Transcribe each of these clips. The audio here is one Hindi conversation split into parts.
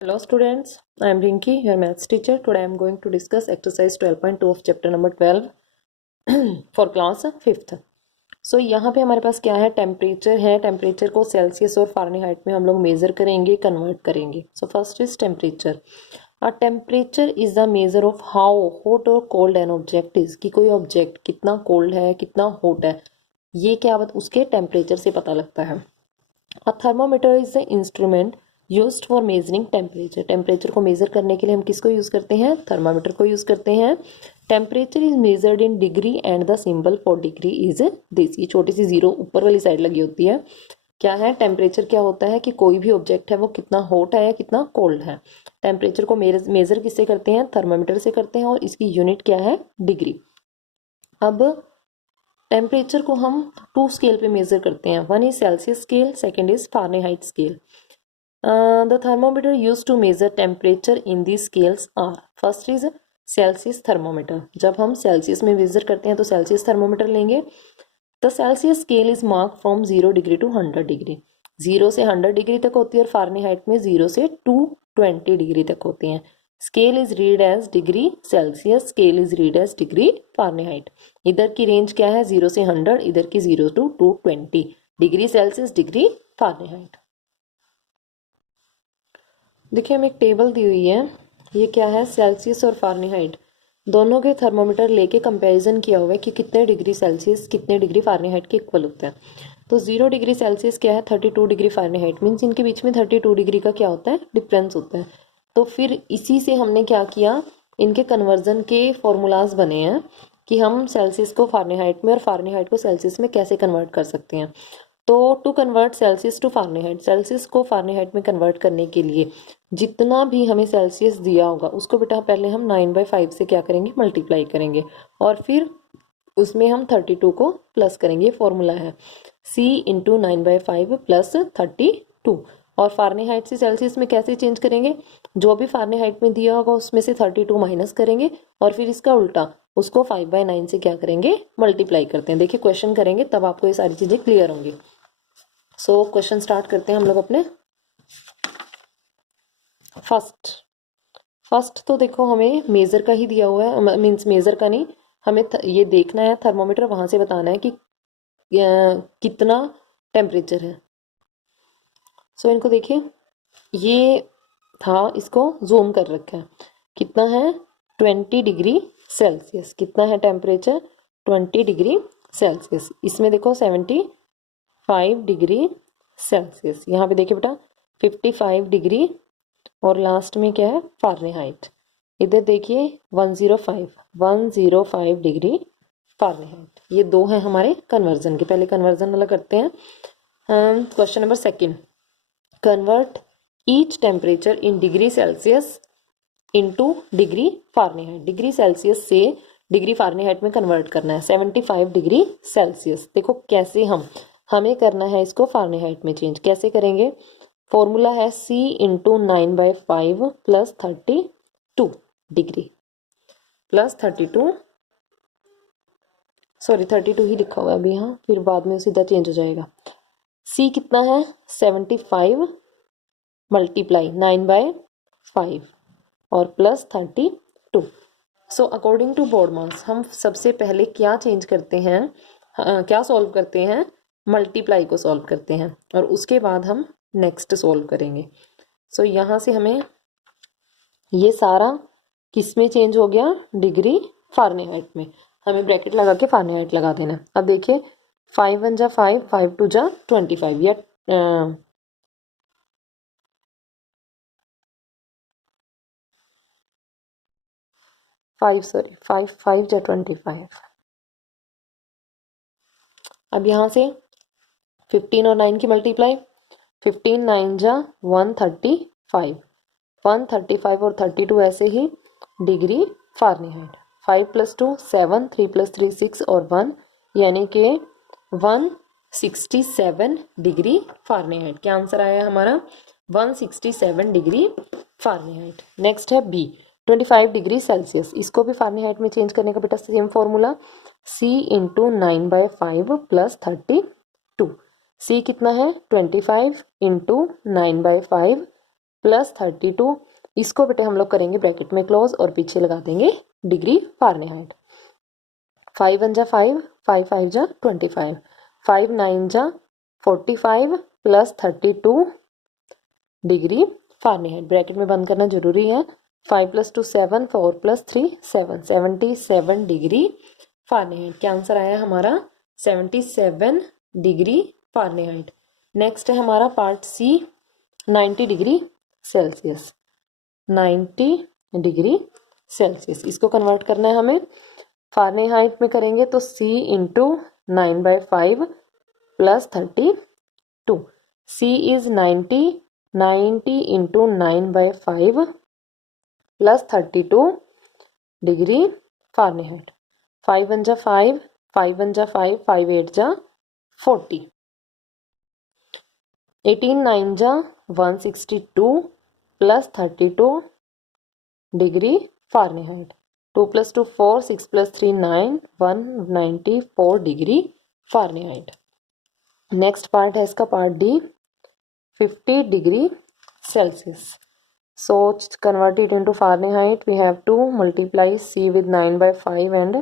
Hello students, I am Rinki, your maths teacher. Today I am going to discuss exercise 12.2 of chapter number 12 for class 5th. So यहाँ पे हमारे पास क्या है, टेम्परेचर है। टेम्परेचर को सेल्सियस और फारेनहाइट में हम लोग मेजर करेंगे, कन्वर्ट करेंगे। So first is temperature. A temperature is the measure of how hot और कोल्ड एन ऑब्जेक्ट इज, कि कोई ऑब्जेक्ट कितना कोल्ड है कितना हॉट है, ये क्या उसके टेम्परेचर से पता लगता है। A thermometer is the instrument used for measuring temperature. Temperature को मेजर करने के लिए हम किसको यूज करते हैं, थर्मामीटर को यूज करते हैं। Temperature is measured in degree and the symbol for degree is this. ये छोटी सी जीरो ऊपर वाली साइड लगी होती है। क्या है टेम्परेचर, क्या होता है कि कोई भी ऑब्जेक्ट है वो कितना हॉट है या कितना कोल्ड है। टेम्परेचर को मेजर किससे करते हैं, थर्मामीटर से करते हैं, और इसकी यूनिट क्या है, डिग्री। अब टेम्परेचर को हम 2 स्केल पे मेजर करते हैं। One is Celsius scale, second is Fahrenheit scale. The thermometer used to measure temperature in these scales are, first is Celsius thermometer. जब हम सेल्सियस में मेजर करते हैं तो सेल्सियस थर्मोमीटर लेंगे। The Celsius scale is mark from 0 degree to 100 degree. 0 से 100 डिग्री तक होती है, और फारेनहाइट में 0 से 220 डिग्री तक होती हैं। Scale is read as degree Celsius, scale is read as degree Fahrenheit. इधर की रेंज क्या है, 0 से 100, इधर की 0 to 220 degree Celsius, degree Fahrenheit. देखिए हमें एक टेबल दी हुई है, ये क्या है, सेल्सियस और फारेनहाइट दोनों के थर्मोमीटर लेके कंपैरिजन किया हुआ है कि कितने डिग्री सेल्सियस कितने डिग्री फारेनहाइट के इक्वल होता है। तो 0 डिग्री सेल्सियस क्या है, 32 डिग्री फारेनहाइट, मीन्स इनके बीच में 32 डिग्री का क्या होता है, डिफरेंस होता है। तो फिर इसी से हमने क्या किया, इनके कन्वर्जन के फॉर्मूलाज बने हैं कि हम सेल्सियस को फारेनहाइट में और फारेनहाइट को सेल्सियस में कैसे कन्वर्ट कर सकते हैं। तो to convert Celsius to Fahrenheit, Celsius को फारेनहाइट में कन्वर्ट करने के लिए जितना भी हमें सेल्सियस दिया होगा उसको बेटा पहले हम 9/5 से क्या करेंगे, मल्टीप्लाई करेंगे, और फिर उसमें हम 32 को प्लस करेंगे। फॉर्मूला है C इंटू 9/5 प्लस 32। और फारेनहाइट से सेल्सियस में कैसे चेंज करेंगे, जो भी फारेनहाइट में दिया होगा उसमें से 32 माइनस करेंगे, और फिर इसका उल्टा उसको 5/9 से क्या करेंगे, मल्टीप्लाई करते हैं। देखिए क्वेश्चन करेंगे तब आपको ये सारी चीजें क्लियर होंगी। सो क्वेश्चन स्टार्ट करते हैं हम लोग अपने। फर्स्ट तो देखो हमें मेजर का ही दिया हुआ है, मीन्स मेजर का नहीं, हमें ये देखना है थर्मोमीटर, वहां से बताना है कि कितना टेम्परेचर है। सो इनको देखिए, ये था, इसको जूम कर रखा है, कितना है, 20 डिग्री सेल्सियस। कितना है टेम्परेचर, 20 डिग्री सेल्सियस। इसमें देखो 75 डिग्री सेल्सियस। यहाँ पे देखिए बेटा 55 डिग्री, और लास्ट में क्या है, फारेनहाइट। इधर देखिए 105 डिग्री फारेनहाइट। ये दो हैं हमारे कन्वर्जन के। पहले कन्वर्जन वाला करते हैं। Question number second, convert each temperature in degree Celsius into degree Fahrenheit. Degree Celsius से डिग्री फारेनहाइट में कन्वर्ट करना है। 75 डिग्री सेल्सियस, देखो कैसे हमें करना है इसको फारेनहाइट में चेंज। कैसे करेंगे, फॉर्मूला है C into 9/5 plus 32 degree plus 32, sorry 32 ही लिखा हुआ है अभी, यहाँ फिर बाद में सीधा चेंज हो जाएगा। C कितना है, 75 मल्टीप्लाई 9/5 और प्लस 32। सो अकॉर्डिंग टू बोर्डमास हम सबसे पहले क्या चेंज करते हैं, क्या सॉल्व करते हैं, मल्टीप्लाई को सॉल्व करते हैं, और उसके बाद हम नेक्स्ट सॉल्व करेंगे। सो यहाँ से हमें ये सारा किस में चेंज हो गया, डिग्री फारेनहाइट में। हमें ब्रैकेट लगा के फारेनहाइट लगा देना है। अब देखिए 5 1 जा 5, 5 2 जा 25, या 5 5 जा 25। अब यहाँ से 15 और 9 की मल्टीप्लाई, 15 9 जा 135, 135 और 32 ऐसे ही डिग्री फारेनहाइट। 5 + 2 7, 3 + 3 6 और 1, यानी कि 167 डिग्री फारेनहाइट। क्या आंसर आया हमारा, 167 डिग्री फारेनहाइट। नेक्स्ट है बी, 25 डिग्री सेल्सियस। इसको भी फारेनहाइट में चेंज करने का बेटा same formula, C into 9/5 plus 32। C कितना है, 25 इंटू 9/5 प्लस 32, इसको बेटे हम लोग करेंगे ब्रैकेट में क्लोज और पीछे लगा देंगे डिग्री फारेनहाइट। 5 1 जा 5, 5 5 जा 25, 5 9 जा 45 प्लस 32 डिग्री फारेनहाइट। ब्रैकेट में बंद करना जरूरी है। 5 + 2 7, 4 + 3 7, 77 डिग्री फारेनहाइट। क्या आंसर आया हमारा? 77 डिग्री फारेनहाइट। नेक्स्ट है हमारा part c, 90 degree Celsius. 90 degree Celsius, इसको कन्वर्ट करना है हमें। फारेनहाइट में करेंगे तो C × 9/5 plus 32। C is 90, 90 × 9/5 plus 32 degree Fahrenheit. 5 1 जा 5, 5 1 जा 5, 5 8 जा 40, 18 9 जा 162 plus 32 degree Fahrenheit. 2 + 2 4, 6 + 3 9, 194 degree Fahrenheit. Next part है इसका part D, 50 degree Celsius. So convert it into Fahrenheit. We have to multiply C with 9/5 and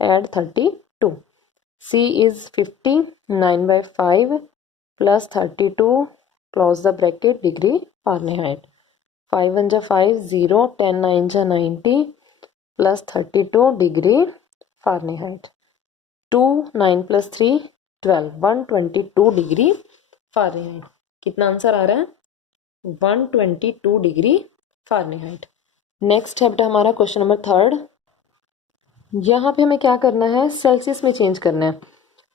add 32. C is 50, 9/5 plus 32, close the bracket, degree Fahrenheit. 5 1 जा 5, 0, 10 9 जा 90 plus 32 degree Fahrenheit. 2 9 + 3 12, 122 degree Fahrenheit. कितना आंसर आ रहा है? 122 डिग्री फारेनहाइट। नेक्स्ट है बेटा हमारा क्वेश्चन नंबर 3। यहाँ पे हमें क्या करना है? सेल्सियस में चेंज करना है।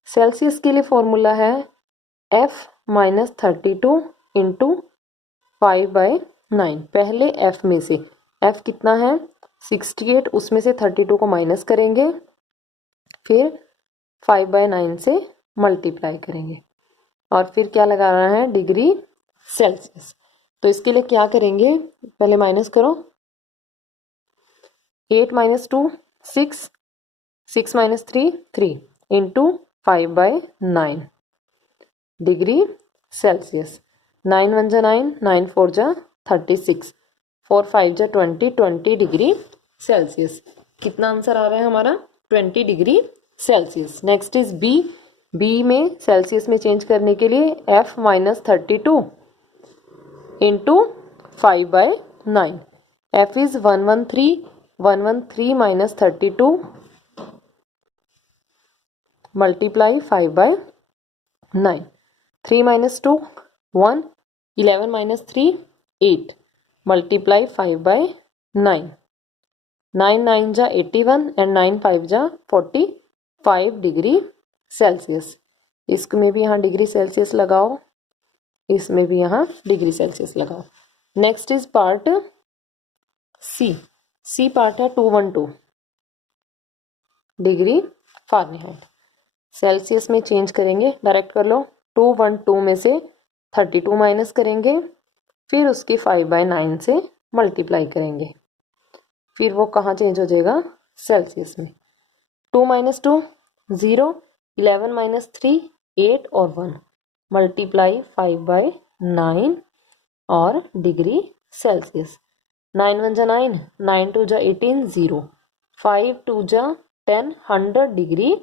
सेल्सियस के लिए फॉर्मूला है F - 32 × 5/9। पहले F में से F कितना है? 68, उसमें से 32 को माइनस करेंगे, फिर 5/9 से मल्टीप्लाई करेंगे और फिर क्या लगाना है? Degree Celsius. तो इसके लिए क्या करेंगे? पहले माइनस करो। 8 - 2 6, 6 - 3 3 × 5/9 डिग्री सेल्सियस। 9 1 जा 9, 9 4 जा 36, 4 5 जा 20, 20 डिग्री सेल्सियस। कितना आंसर आ रहा है हमारा? 20 degree Celsius. Next is b. B में सेल्सियस में चेंज करने के लिए F - 32 × 5/9। F is 113, 113 - 32 multiply 5/9. 3 - 2 1, 11 - 3 8 multiply 5/9. 9 9 जा 81 and 9 5 जा 45 डिग्री सेल्सियस। इसमें भी यहाँ डिग्री सेल्सियस लगाओ, इसमें भी यहाँ डिग्री सेल्सियस लगाओ। Next is part c. C part है 212 डिग्री फारेनहाइट। सेल्सियस में चेंज करेंगे, डायरेक्ट कर लो। 212 में से 32 माइनस करेंगे, फिर उसकी 5/9 से मल्टीप्लाई करेंगे, फिर वो कहाँ चेंज हो जाएगा? सेल्सियस में। 2 - 2 0, 11 - 3 8 और 1 मल्टीप्लाई 5/9 और डिग्री सेल्सियस। 9 1 जा 9, 9 2 जा 18 0, 5 2 जा 10 100 डिग्री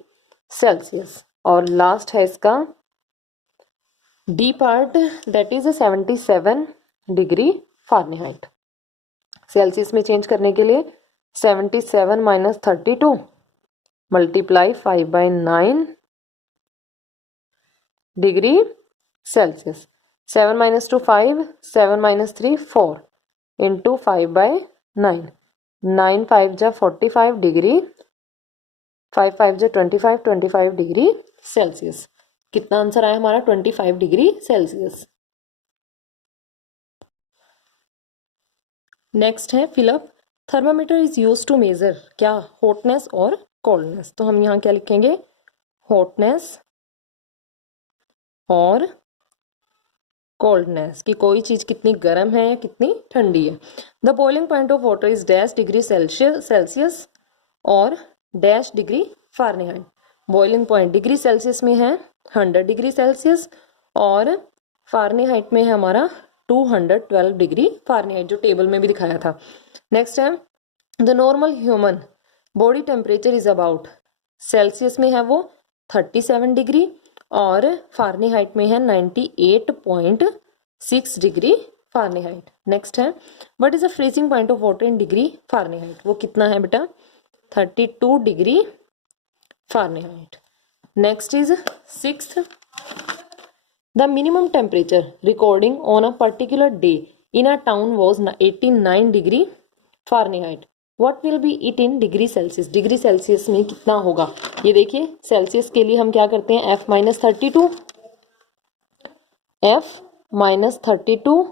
सेल्सियस। और लास्ट है इसका D part, that is 77 degree Fahrenheit. Celsius में चेंज करने के लिए 77 - 32 मल्टीप्लाई 5/9 डिग्री सेल्सियस। 7 - 2 5, 7 - 3 4 × 5/9। 9 5 जा 45 डिग्री, 5 5 जा 25, 25 डिग्री सेल्सियस। कितना आंसर आया हमारा? 25 डिग्री सेल्सियस। नेक्स्ट है fill up. Thermometer is use to measure क्या? हॉटनेस और कोल्डनेस। तो हम यहाँ क्या लिखेंगे? हॉटनेस और कोल्डनेस, कि कोई चीज कितनी गर्म है या कितनी ठंडी है। The boiling point of water is dash degree Celsius और dash degree Fahrenheit. Boiling point degree Celsius में है 100 डिग्री सेल्सियस और फारेनहाइट में है हमारा 212 डिग्री फ़ारेनहाइट, जो टेबल में भी दिखाया था। नेक्स्ट है the normal human body temperature is about, Celsius में है वो 37 डिग्री और फ़ारेनहाइट में है 98.6 डिग्री फ़ारेनहाइट। नेक्स्ट है what is the freezing point of water in degree Fahrenheit, वो कितना है बेटा 32 degree Fahrenheit. Next is sixth, the minimum temperature recording on a particular day in a town was 89 degree Fahrenheit, what will be it in degree Celsius, degree Celsius में कितना होगा। ये देखिए सेल्सियस के लिए हम क्या करते हैं F माइनस 32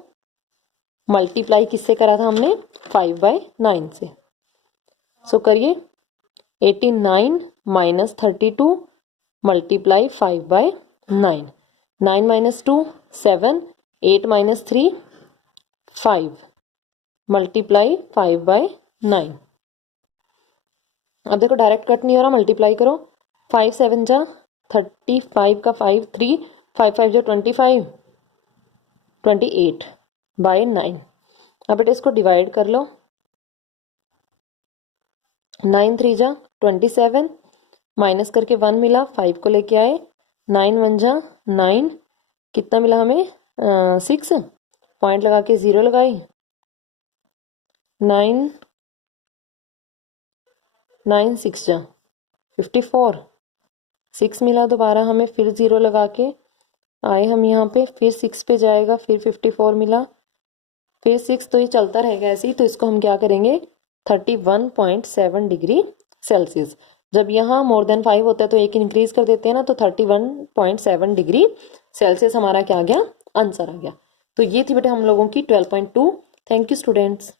मल्टीप्लाई किससे करा था हमने 5/9 से। सो करिए 89 minus 32 multiply 5/9, 9 minus 2 7, 8 minus 3 5 multiply 5/9। अब देखो डायरेक्ट कट नहीं हो रहा, मल्टीप्लाई करो 5 7 जा 35 का 5 3 5 5 जो 25 28/9। अब बेटा इसको डिवाइड कर लो, 9 3 जा 27 माइनस करके 1 मिला, 5 को लेके आए 9 1 जा 9, कितना मिला हमें 6, पॉइंट लगा के 0 लगाई 9 9 6 जा 54, 6 मिला दोबारा हमें, फिर 0 लगा के आए हम यहाँ पे, फिर 6 पे जाएगा, फिर 54 मिला, फिर 6, तो ये चलता रहेगा ऐसे ही। तो इसको हम क्या करेंगे 31.7 डिग्री सेल्सियस। जब यहाँ मोर देन 5 होता है तो एक इंक्रीज कर देते हैं ना, तो 31.7 डिग्री सेल्सियस हमारा क्या आ गया, आंसर आ गया। तो ये थी बेटा हम लोगों की 12.2। Thank you students.